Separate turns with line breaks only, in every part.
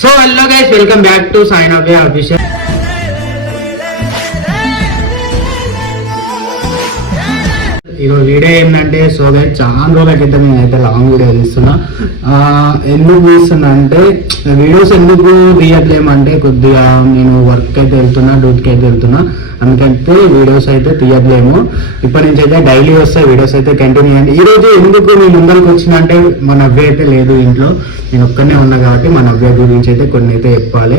So hello guys welcome back to sign అభయ official ఈరోజు video ఏంటంటే సో గైస్ చాలా రోజుల క్రితం నేనైతే లాంగ్ వీడియో తీస్తున్నా. ఎందుకు తీస్తున్నా అంటే వీడియోస్ ఎందుకు తీయట్లేమంటే కొద్దిగా నేను వర్క్ అయితే వెళ్తున్నా డ్యూటీకి అయితే వెళ్తున్నా. అందుకంటే వీడియోస్ అయితే తీయట్లేము. ఇప్పటి నుంచి అయితే డైలీ వస్తాయి వీడియోస్ అయితే కంటిన్యూ అయ్యండి ఈ రోజు ఎందుకు మీ ముందరికి వచ్చిన అంటే మా నవ్య అయితే లేదు ఇంట్లో. నేను ఒక్కనే ఉన్నా కాబట్టి మా నవ్య గురించి అయితే కొన్ని అయితే చెప్పాలి.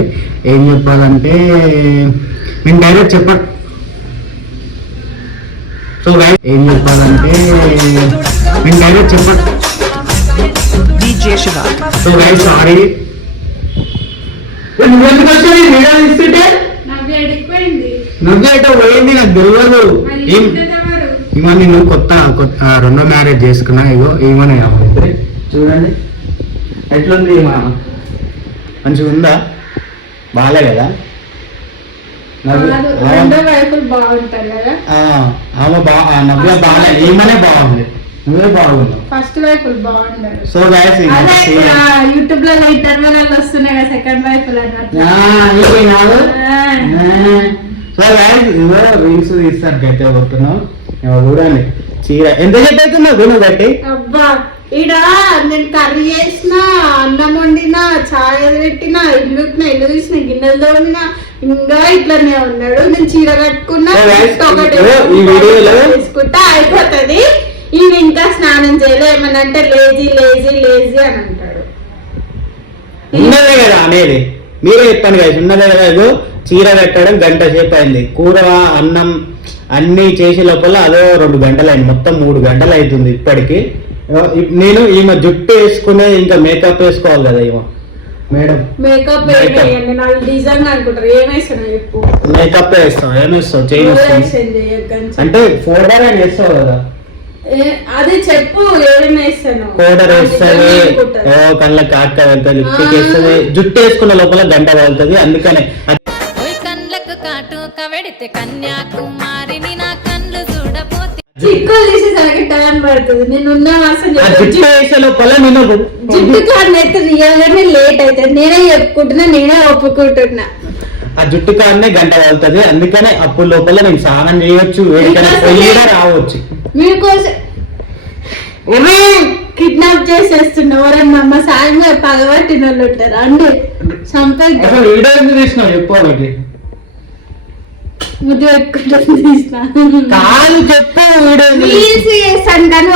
ఏం చెప్పాలంటే నేను డైరెక్ట్ చెప్ప సో ఏం చెప్పాలంటే నేను డైరెక్ట్ చెప్ప. సో గైస్ సారీ వచ్చావు? ఈ వీడియో ఇస్తుంటే?
అడిగిపోయింది.
నువ్వే అయితే పోయింది నాకు తెలియదు ఏం? ఇవన్న నేను కొత్త కొత్త రెండో మ్యారేజ్ చేసుకున్నా ఇగో ఏమని చూడండి. ఎట్లుంది? మంచిగా ఉందా? బాగాలే కదా? ఆమె- నవ్య బాగాలే ఈమెనే బాగుంది. నువ్వే బాగుంది
ఫస్ట్
సో గైస్
అదే యూట్యూబ్లో లైట్ టర్మినల్ వస్తున్నాయి కదా సెకండ్ అన్నట్టు.
సో గైస్ ఇదో రీల్స్ తీస్తానికి అయితే పోతున్నాం చూడండి. చీర. ఎంత చెప్పి అవుతున్నావు నువ్వు బట్టి
అబ్బా ఈడ నేను కర్రీ చేసిన అన్నం వండిన చాయ్ పెట్టిన ఇల్లు ఇల్లు తీసిన గిన్నెలు తోమిన ఇంకా ఇట్లనే ఉన్నాడు. నేను చీర కట్టుకున్నా తీసుకుంటా అయిపోతుంది. ఈయన ఇంకా స్నానం చేయలే ఏమన్నా అంటే లేజీ లేజీ లేజీ అని అంటాడు.
ఉన్నదే కదా అనేది. మీరే చెప్పండి కదా ఉన్నదే కదా ఇదో చీర కట్టడం గంట సేపు అయింది. కూర అన్నం అన్ని చేసే లోపల అదో రెండు గంటలు అయింది మొత్తం మూడు గంటలు అవుతుంది ఇప్పటికి. నేను ఈమె జుట్టు వేసుకునే ఇంకా మేకప్ వేసుకోవాలి కదా ఈమె మేడం.
మేకప్
మేకప్ వేస్తాం ఏమేస్తాం చేయి అంటే ఫోటో అని వేస్తావు కదా.
అది చెప్పు.
ఓ కళ్ళ కాక
ఆ.
వేస్తుంది జుట్టు వేసుకున్న లోపల గంట వెళ్తుంది అందుకనే.
ఓయ్ కండ్లకు కాటుక వెడితే కన్యాకుమారిని నా కళ్ళు చూడపోతే.
చిక్కులు తీసేసరికి టైం పడుతుంది. నేను ఉన్న
జుట్టు
కార్డు అయితే రియల్గానే లేట్ అవుతుంది. నేనే చెప్పుకుంటున్నా నేనే ఒప్పుకుంటున్నా.
ఆ జుట్టు కాడనే గంట వెళ్తుంది అందుకనే అప్పుడు లోపల నేను స్నానం కూడా రావచ్చు.
మీకోసం కిడ్నాప్ చేసేస్తున్నా ఎవరన్నా అమ్మ సాయం పగబట్టిన వాళ్ళు ఉంటారు. అండి సంపేద్దాం
అసలు వీడియో ఎందుకు తీసినావు? చెప్పు వాళ్ళకి.
ముద్దు పెట్టుకుంటుంది తీసిన?
కాదు చెప్పు
చేస్తాను కానీ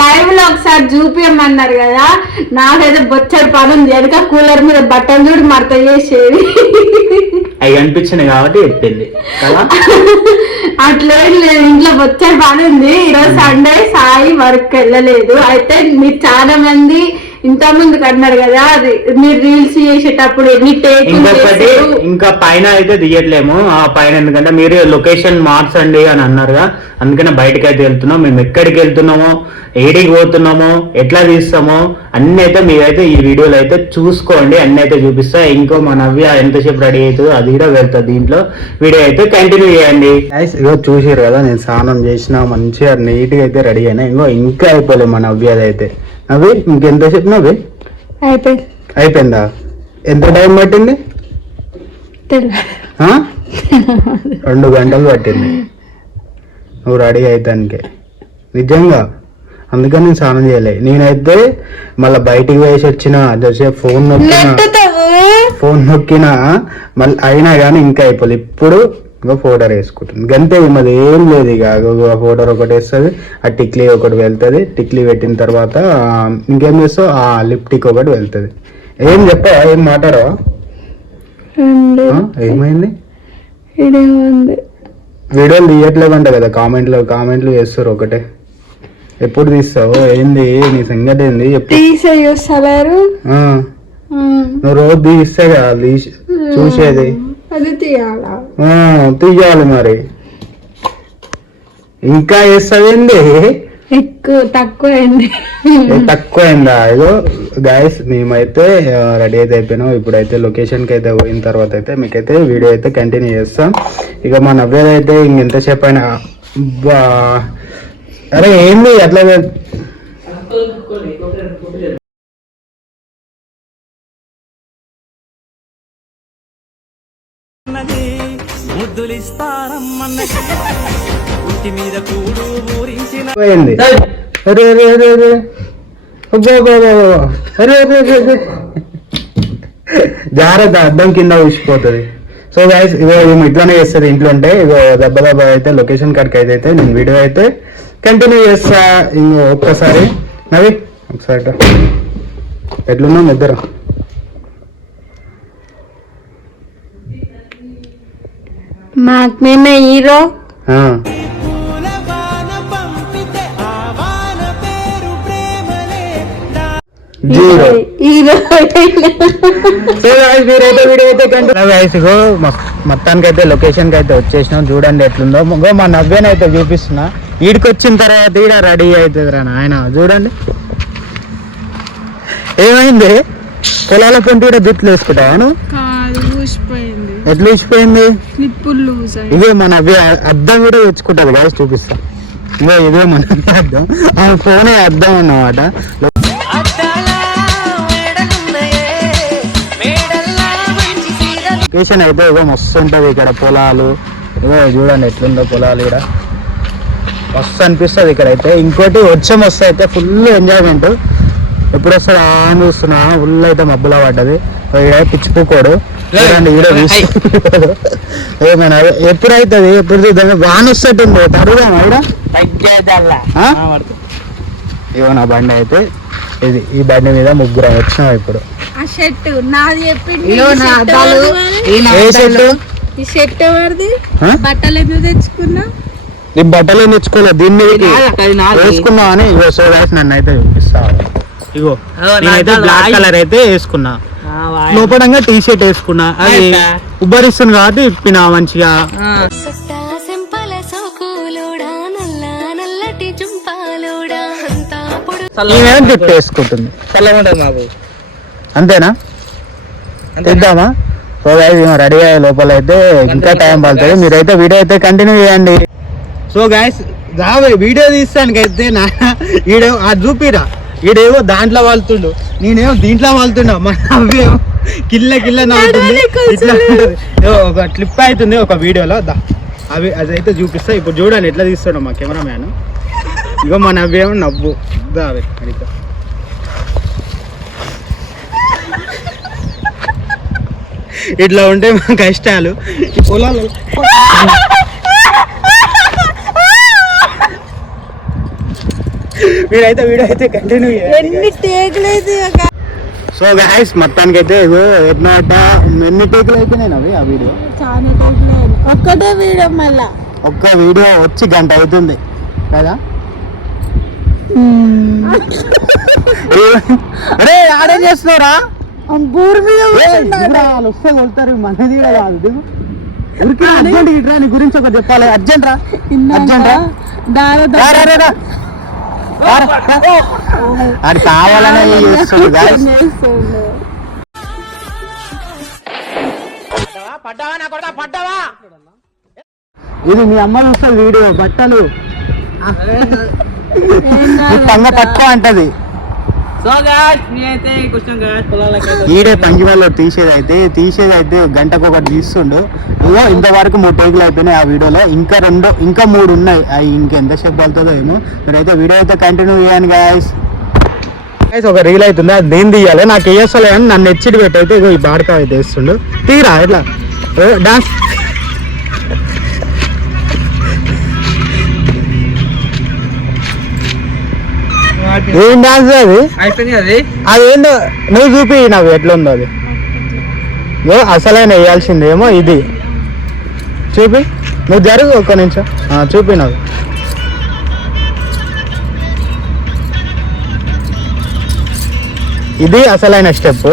లైవ్లో ఒకసారి చూపించమన్నారు కదా నాకైతే బొచ్చడి పని ఉంది వెనక కూలర్ మీద బట్టలు చూడు మడత చేసేది.
అవి కనిపించింది కాబట్టి చెప్పింది. కదా?
అట్లేం లేదు ఇంట్లో బొచ్చడి పని ఉంది. ఈరోజు సండే సాయి వర్క్ వెళ్ళలేదు. అయితే మీరు చాలా మంది ఇంత ముందుకు అన్నారు కదా అది మీరు రీల్స్ చేసేటప్పుడు ఎన్ని
ఇంకొకటి ఇంకా పైన అయితే తీయట్లేము. ఆ పైన ఎందుకంటే మీరు లొకేషన్ మార్చండి అని అన్నారుగా. అందుకనే బయటకి అయితే వెళ్తున్నాం. మేము ఎక్కడికి వెళ్తున్నామో ఏడికి పోతున్నామో ఎట్లా తీస్తామో అన్ని అయితే మీరైతే ఈ వీడియోలో అయితే చూసుకోండి. అన్ని అయితే చూపిస్తా. ఇంకో మా నవ్య ఎంతసేపు రెడీ అవుతుందో అది కూడా వెళ్తుంది దీంట్లో. వీడియో అయితే కంటిన్యూ చేయండి. ఇగో చూసారు కదా నేను స్నానం చేసిన మంచిగా నీట్గా అయితే రెడీ అయినా. ఇంకో ఇంకా అయిపోలేదు మా నవ్య అయితే. నవ్వి ఇంకెంతసేపు నవ్వి
అయిపోయింది
అయిపోయిందా? ఎంత టైం పట్టింది? రెండు గంటలు పట్టింది. నువ్వు రెడీ అవుతానికి నిజంగా? అందుకని నేను స్నానం చేయలే. నేనైతే మళ్ళీ బయటికి వేసి వచ్చిన జసేపు ఫోన్ నొక్కిన ఫోన్ నొక్కిన మళ్ళీ అయినా కానీ ఇంకా అయిపోలేదు ఇప్పుడు ఇంకా ఫోటోర్ వేసుకుంటుంది. గంతే మరి ఏం లేదు ఇక. ఫోటోర్ ఒకటి వేస్తుంది ఆ టిక్లీ ఒకటి వెళ్తుంది. టిక్లీ పెట్టిన తర్వాత ఇంకేం చేస్తావు? ఆ లిప్టిక్ ఒకటి వెళ్తుంది. ఏం చెప్పా ఏం మాట్లాడవా? ఏమైంది? వీడియోలు తీయట్లేదంట కదా కామెంట్లు కామెంట్లు చేస్తారు ఒకటే. ఎప్పుడు తీస్తావు? ఏంది? నీ సంగతి ఏంది? నువ్వు రోజు తీస్తే కదా తీసి చూసేది.
అది తీయాలా?
ఆ, తీయాలి మరి. ఇంకా వేస్తావేంది
ఎక్కువ తక్కువ అయింది
ఏ తక్కువైందా? ఇదో గాయస్ మేమైతే రెడీ అయితే అయిపోయినాం. ఇప్పుడైతే లొకేషన్కి అయితే పోయిన తర్వాత అయితే మీకైతే వీడియో అయితే కంటిన్యూ చేస్తాం. ఇక మా నవ్వేదైతే ఇంకెంతసేపు అయినా బా అరే ఏంది? అట్లా
ఇంటి మీద కూడు ఊరించిన
పోయింది. అరే అరే అరే అరే. అబ్బా, అబ్బా, అబ్బా, అబ్బా. అరే అరే అరే అరే. జాగ్రత్త అద్దం కింద ఊసిపోతుంది సో గైస్ ఇగో ఈమె ఇట్లానే చేస్తుంది ఇంట్లో ఉంటే ఇగో దెబ్బ దెబ్బ అయితే లొకేషన్ కాడికి అయితే అయితే నేను వీడియో అయితే కంటిన్యూ చేస్తా. ఇంకో ఒక్కసారి. నవి ఒకసారి. ఎట్లున్నాం ఇద్దరు?
మాకు మేమే హీరో.
మొత్తానికి అయితే లొకేషన్కి అయితే వచ్చేసినాం. చూడండి ఎట్లుందో. ఇంకో మా నవ్వేని అయితే చూపిస్తున్నా. ఈడికి వచ్చిన తర్వాత ఈడ రెడీ అవుతుంది రా ఆయన చూడండి. ఏమైంది? పొలాల పొంటి ఈడ బిట్లు
ఊసిపోయింది.
ఎట్లా ఇచ్చిపోయింది? ఇదే మన అద్దం కూడా తెచ్చుకుంటుంది గాయస్ చూపిస్తా. ఇగో ఇదే మన అద్దం. ఆమె ఫోనే అద్దం అన్నమాట. లొకేషన్ అయితే ఇగో మస్తు ఉంటుంది ఇక్కడ పొలాలు. ఇగో చూడండి ఎట్లుందో పొలాలు ఇక్కడ. మస్తు అనిపిస్తుంది ఇక్కడ అయితే ఇంకోటి వచ్చే మస్తు అయితే ఫుల్ ఎంజాయ్మెంట్ ఎప్పుడు వస్తాడు అని చూస్తున్నా. ఫుల్ అయితే మబ్బులా పడ్డది. పిచ్చిపోకోడు ఏమైనా ఎప్పుడు అవుతుంది ఎప్పుడు చూద్దాం? వాన ఆ? ఇగో నా బండి అయితే ఇది ఈ బండి మీద ముగ్గురు వచ్చినాం ఇప్పుడు?
బట్టలు ఎందుకు తెచ్చుకున్నా?
ఈ బట్టలు తెచ్చుకోలే దీన్ని. వేసుకున్నావు అని ఇగో సో గాయస్ నన్ను అయితే చూపిస్తా ఇగో బ్లాక్. కలర్ అయితే వేసుకున్నా. లోపడంగా టీ షర్ట్ వేసుకున్నా. అది. ఉబ్బరిస్తుంది కాబట్టి ఇప్పినా మంచిగా.
ఆ,
సొట్టా సెంపల సోకులోడా నల్ల నల్లటి జుంపాలోడా అంతా పొడు
చల్లగా
ఈమె
ఉంటుంది.
జుట్టు వేసుకుంటుంది. అంతేనా? తెద్దామా సో గైస్ రెడీ అయ్యే లోపల అయితే ఇంకా టైం పడుతుంది. మీరైతే వీడియో అయితే కంటిన్యూ చేయండి. సో గైస్ రావే వీడియో తీస్తానికి అయితే నా ఈడేమో అది చూపిరా. ఈడేమో దాంట్లో వాళ్తుండు. నేనేమో దీంట్లో వాళ్తున్నా మా అవేమో కిల్ల కిల్ల నవ్వుతుంది. ఇట్లా ఒక క్లిప్ అవుతుంది ఒక వీడియోలో. దా అవి అదైతే చూపిస్తా. ఇప్పుడు చూడండి ఎట్లా తీస్తాడు మా కెమెరామ్యాన్. ఇగో మా నవ్వేమో నవ్వు. దా అవి అడిగా ఇట్లా ఉంటే మా కష్టాలు పొలాలు మీరైతే వీడియో అయితే కంటిన్యూ
ఎన్ని టేకులేదు
సో గాయస్ మొత్తానికి అయితే ఇగో ఎట్నోట ఎన్ని టేకులు అయిపోయినాయి అవి ఆ వీడియో?
చాలా టేకులేదు ఒక్కటే వీడియో మళ్ళా.
ఒక్క వీడియో వచ్చి గంట అవుతుంది. కదా? అరే ఆడేం చేస్తున్నారా
బూరు మీద
వాళ్ళు వస్తే కొడతారు మనది కాదు ఉరికి అర్జెంట్ ఇట్రా నీ గురించి ఒక చెప్పాలి. అర్జెంట్ రా? అర్జెంట్ రా? అది కావాలనే. ఇది మీ అమ్మ చూస్తుంది వీడియో బట్టలు. ఈ పంగ తక్కువ అంటది.
సో గాయ్స్ నేనైతే కూర్చొని గాయ్స్ పొలాలకి అయితే
ఈడే పంగిమల్లో తీసేది అయితే తీసేది అయితే గంటకు ఒకటి తీస్తుండు. ఇగో ఇంతవరకు మూడు టేకులు అయిపోయినాయి ఆ వీడియోలో. ఇంకా రెండు ఇంకా మూడు ఉన్నాయి. అవి ఇంకెంతసేపు పడుతుందో ఏమో. మీరైతే వీడియో అయితే కంటిన్యూ చేయండి గాయస్ గైస్ ఒక రీల్ అవుతుంది అది నేను తీయాలి. నాకు వేయస్తలే అని నన్ను ఎచ్చిడి పెట్టి అయితే ఇగో ఈ బాడకా అయితే వేస్తుండు తీరా ఎట్లా? డాన్స్. ఏం డాన్స్ అది?
అది?
అదేందో నువ్వు చూపి నాకు ఎట్లా ఉందో అది అసలైన వేయాల్సిందేమో ఇది. చూపి. నువ్వు జరుగు ఒక్క నిమిషం. చూపి నాకు. ఇది అసలైన స్టెప్.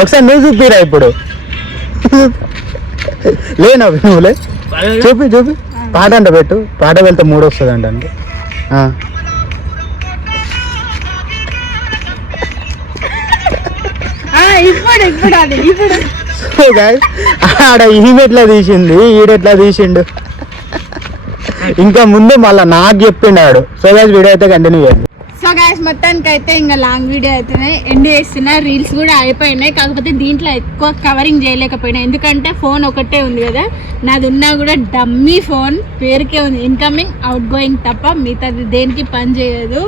ఒకసారి నువ్వు చూపిరా ఇప్పుడు. లేనా నువ్వులే చూపి చూపి. పాట అంట పెట్టు. పాట వెళ్తే మూడు వస్తుంది అంట ఆడ ఈమె ఎట్లా తీసింది ఈడెట్లా తీసిండు? ఇంకా ముందు మళ్ళీ నాకు చెప్పిండాడు సో గైస్ వీడియో అయితే కంటిన్యూ చేయండి.
సో గాయస్ మొత్తానికి అయితే ఇంకా లాంగ్ వీడియో అయితే ఎండ్ చేస్తున్నా. రీల్స్ కూడా అయిపోయినాయి. కాకపోతే దీంట్లో ఎక్కువ కవరింగ్ చేయలేకపోయినా. ఎందుకంటే ఫోన్ ఒకటే ఉంది కదా. నాది ఉన్నా కూడా డమ్మీ ఫోన్ పేరుకే ఉంది. ఇన్కమింగ్ అవుట్ గోయింగ్ తప్ప మిగతాది దేనికి పని చేయదు.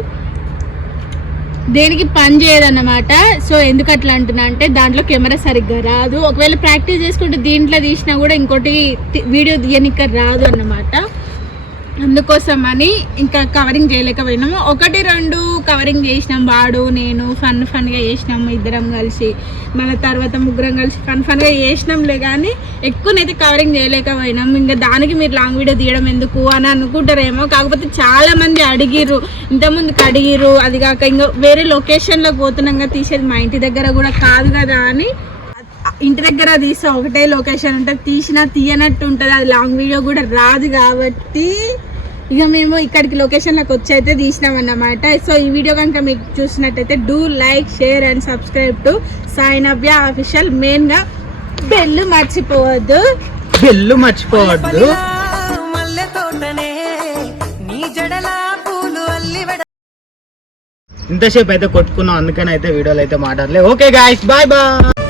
దేనికి పని చేయదన్నమాట. సో ఎందుకు అట్లా అంటున్నా అంటే దాంట్లో కెమెరా సరిగ్గా రాదు. ఒకవేళ ప్రాక్టీస్ చేసుకుంటే దీంట్లో తీసినా కూడా ఇంకోటి వీడియో తీయనిక రాదు అన్నమాట. అందుకోసం అని ఇంకా కవరింగ్ చేయలేకపోయినాము. ఒకటి రెండు కవరింగ్ చేసినాం. వాడు నేను ఫన్ ఫన్గా చేసినాము ఇద్దరం కలిసి. మళ్ళీ తర్వాత ముగ్గురం కలిసి ఫన్ ఫన్గా చేసినాంలే కానీ ఎక్కువనైతే కవరింగ్ చేయలేకపోయినాం. ఇంకా దానికి మీరు లాంగ్ వీడియో తీయడం ఎందుకు అని అనుకుంటారేమో. కాకపోతే చాలామంది అడిగిర్రు. ఇంతకుముందుకు అడిగిర్రు. అది కాక ఇంకా వేరే లొకేషన్లో పోతున్నాం తీసేది మా ఇంటి దగ్గర కూడా కాదు కదా అని. ఇంటి దగ్గర తీసా ఒకటే లొకేషన్ ఉంటుంది. తీసినా తీయనట్టు ఉంటుంది. అది లాంగ్ వీడియో కూడా రాదు కాబట్టి ఇక మేము ఇక్కడికి లొకేషన్లోకి వచ్చి అయితే తీసినాం అన్నమాట. సో ఈ వీడియో కనుక మీకు చూసినట్టయితే do like share and subscribe to Sainavya official మెయిన్గా బెల్లు మర్చిపోవద్దు.
బెల్లు మర్చిపోవద్దు. ఇంతసేపు అయితే కొట్టుకున్నాం అందుకని అయితే వీడియోలు అయితే మాట్లాడలే. Okay guys bye bye